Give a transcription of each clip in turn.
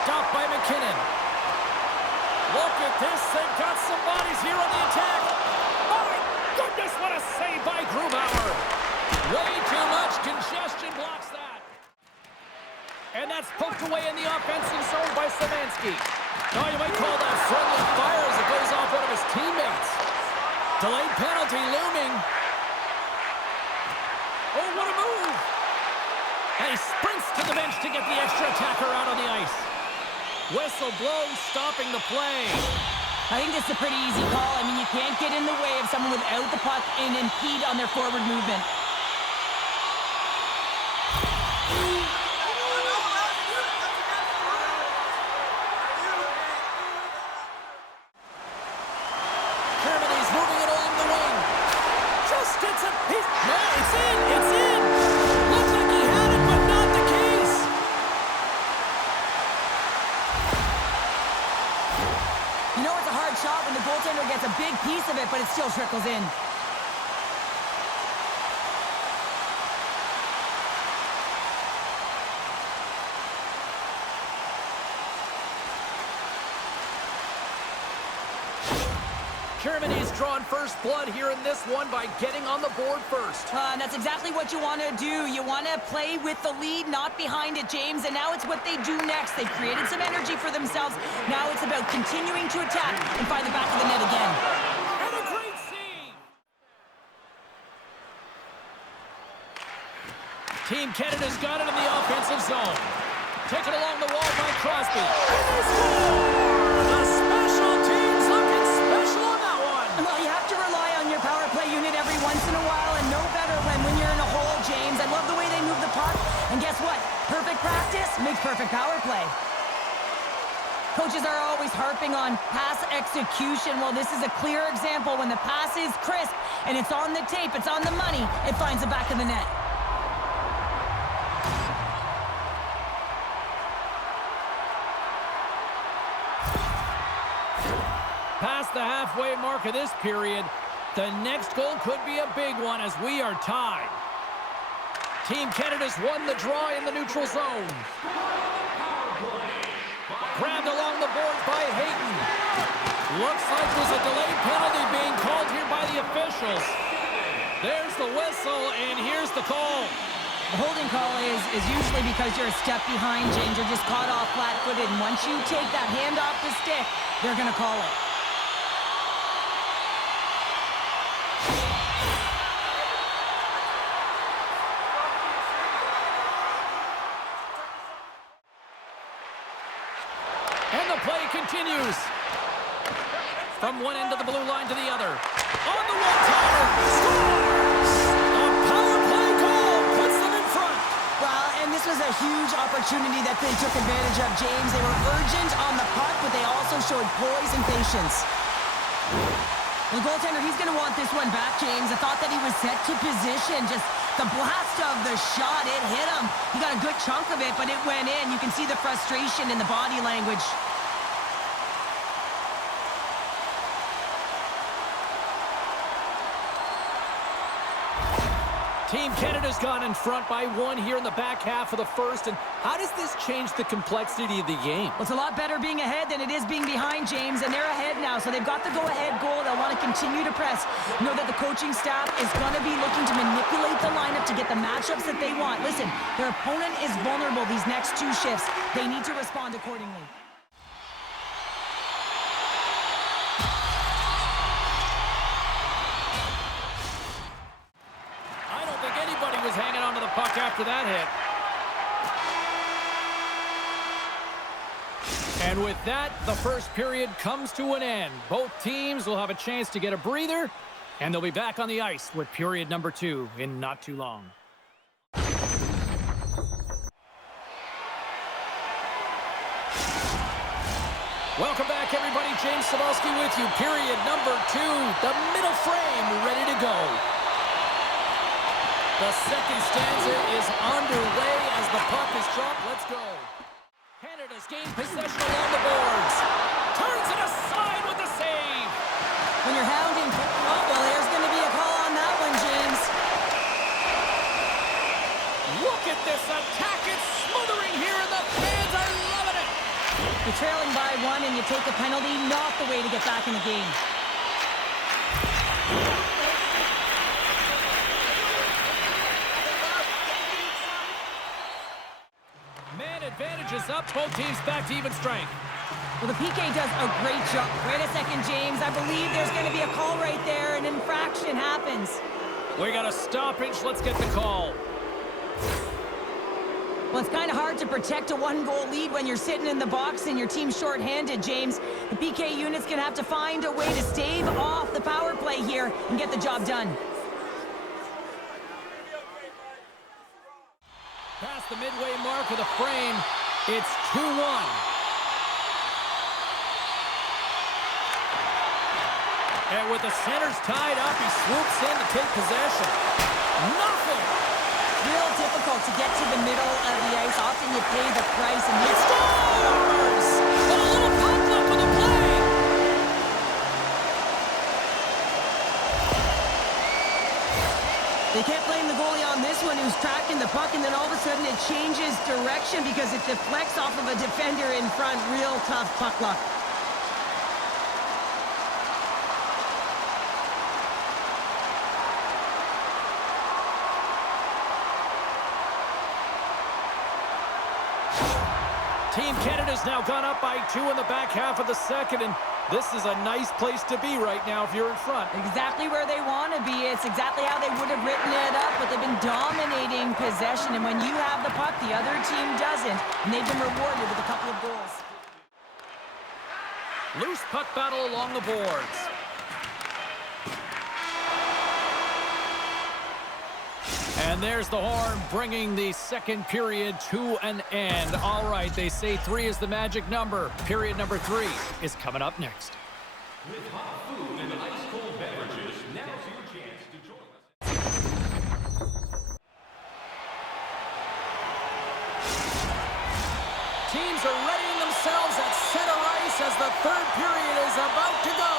Picked off by McKinnon. Look at this. They've got some bodies here on the attack. My goodness, what a save by Grubauer. Way too much congestion blocks that. And that's poked away in the offensive zone by Szymanski. Now you might call that friendly fire as it goes off one of his teammates. Delayed penalty looming. Oh, what a move. And he sprints to the bench to get the extra attacker out on the ice. Whistle blows, stopping the play. I think this is a pretty easy call. I mean, you can't get in the way of someone without the puck and impede on their forward movement. Germany's moving it along the wing. Just gets a piece. No, it's in. It's in. Looks like he had it, but not the case. You know it's a hard shot when the goaltender gets a big piece of it, but it still trickles in. Germany's drawn first blood here in this one by getting on the board first. And that's exactly what you want to do. You want to play with the lead, not behind it, James. And now it's what they do next. They've created some energy for themselves. Now it's about continuing to attack and find the back of the net again. And a great save! Team Canada's got it in the offensive zone. Taken along the wall by Crosby. And they score! The special teams looking special on that one. Well, you have to rely on your power play unit every once in a while, and no better when you're in a hole, James. I love the way they move the puck, and guess what? Perfect practice makes perfect power play. Coaches are always harping on pass execution. Well, this is a clear example. When the pass is crisp, and it's on the tape, it's on the money, it finds the back of the net. Past the halfway mark of this period, the next goal could be a big one as we are tied. Team Canada's won the draw in the neutral zone. Grabbed along the boards by Hayton. Looks like there's a delayed penalty being called here by the officials. There's the whistle, and here's the call. The holding call is usually because you're a step behind, James. You're just caught off flat-footed, and once you take that hand off the stick, they're going to call it. And the play continues. From one end of the blue line to the other. On the one-timer, scores! A power play goal puts them in front. Well, and this was a huge opportunity that they took advantage of, James. They were urgent on the puck, but they also showed poise and patience. The goaltender, he's going to want this one back, James. I thought that he was set to position. Just the blast of the shot, it hit him. He got a good chunk of it, but it went in. You can see the frustration in the body language. Team Canada's gone in front by one here in the back half of the first. And how does this change the complexity of the game? Well, it's a lot better being ahead than it is being behind, James. And they're ahead now, so they've got the go-ahead goal. They'll want to continue to press. Know that the coaching staff is going to be looking to manipulate the lineup to get the matchups that they want. Listen, their opponent is vulnerable these next two shifts. They need to respond accordingly. Was hanging onto the puck after that hit. And with that, the first period comes to an end. Both teams will have a chance to get a breather, and they'll be back on the ice with period number 2 in not too long. Welcome back, everybody. James Cybulski with you. Period number 2, the middle frame ready to go. The second stanza is underway as the puck is dropped. Let's go. Canada's gained possession along the boards. Turns it aside with the save. When you're hounding, oh, well, there's going to be a call on that one, James. Look at this attack. It's smothering here, and the fans are loving it. You're trailing by one and you take a penalty, not the way to get back in the game. Man advantage is up. Both teams back to even strength. Well, the PK does a great job. Wait a second, James. I believe there's going to be a call right there. An infraction happens. We got a stoppage. Let's get the call. Well, it's kind of hard to protect a one-goal lead when you're sitting in the box and your team's short-handed, James. The PK unit's going to have to find a way to stave off the power play here and get the job done. Past the midway mark of the frame, it's 2-1. And with the centers tied up, he swoops in to take possession. Nothing! Real difficult to get to the middle of the ice. Often you pay the price and he Scores! A little pop up with the play! They can't blame the goalie on this one who's tracking the puck, and then all of a sudden it changes direction because it deflects off of a defender in front. Real tough puck luck. Team Canada's now gone up by 2 in the back half of the second, and this is a nice place to be right now if you're in front. Exactly where they want to be. It's exactly how they would have written it up, but they've been dominating possession, and when you have the puck, the other team doesn't, and they've been rewarded with a couple of goals. Loose puck battle along the boards. And there's the horn, bringing the second period to an end. All right, they say 3 is the magic number. Period number 3 is coming up next. With hot food and ice-cold beverages, now's your chance to join us. Teams are readying themselves at center ice as the third period is about to go.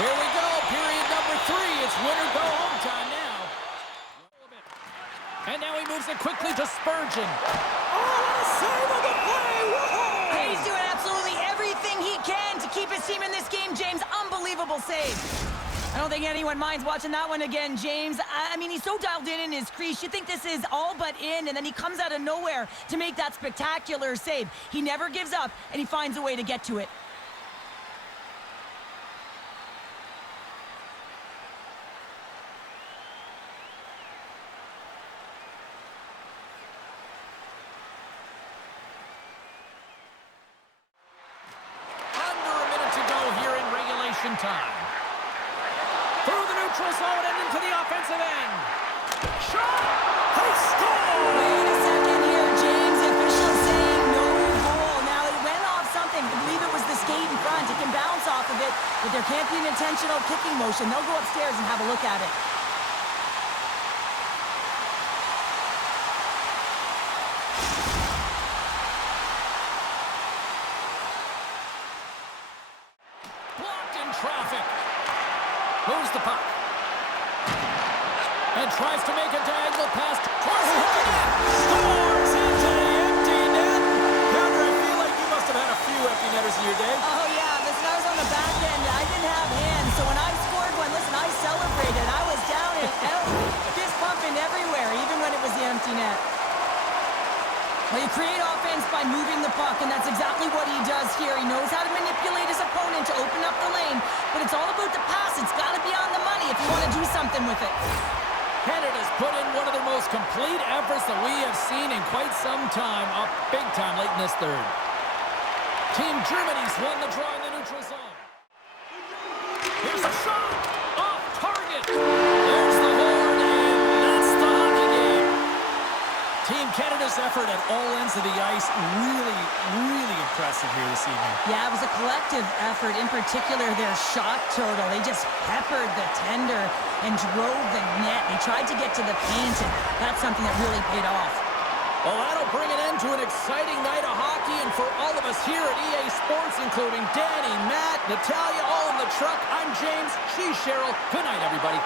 Here we go, period number 3. It's win or go home time now. And now he moves it quickly to Spurgeon. Oh, what a save on the play! Whoa! Hey, he's doing absolutely everything he can to keep his team in this game, James. Unbelievable save. I don't think anyone minds watching that one again, James. I mean, he's so dialed in his crease. You think this is all but in, and then he comes out of nowhere to make that spectacular save. He never gives up, and he finds a way to get to it. Time. Through the neutral zone and into the offensive end. Shot! They score! Wait a second here, James. The official is saying no goal. Now, it went off something. I believe it was the skate in front. It can bounce off of it, but there can't be an intentional kicking motion. They'll go upstairs and have a look at it. Traffic. Moves the puck. And tries to make a diagonal pass. Scores into the empty net. Pounder, I feel like you must have had a few empty netters in your day. Oh, yeah. Listen, I was on the back end. I didn't have hands, so when I scored one, listen, I celebrated. I was down and out, fist pumping everywhere, even when it was the empty net. Well, you create offense by moving the puck, and that's exactly what he does here. He knows how to manipulate his opponent to open up the lane, but it's all about the pass. It's got to be on the money if you want to do something with it. Canada's put in one of their most complete efforts that we have seen in quite some time, up big time late in this third. Team Germany's won the draw in the neutral zone. Here's a shot! Off target! There's the horn, and that's the hockey game. Team Canada's effort at all ends of the ice really, really impressive here this evening. Yeah, it was a collective effort, in particular their shot total. They just peppered the tender and drove the net. They tried to get to the paint, and that's something that really paid off. Well, that'll bring an end to an exciting night of hockey, and for all of us here at EA Sports, including Danny, Matt, Natalia, all in the truck, I'm James, she's Cheryl. Good night, everybody.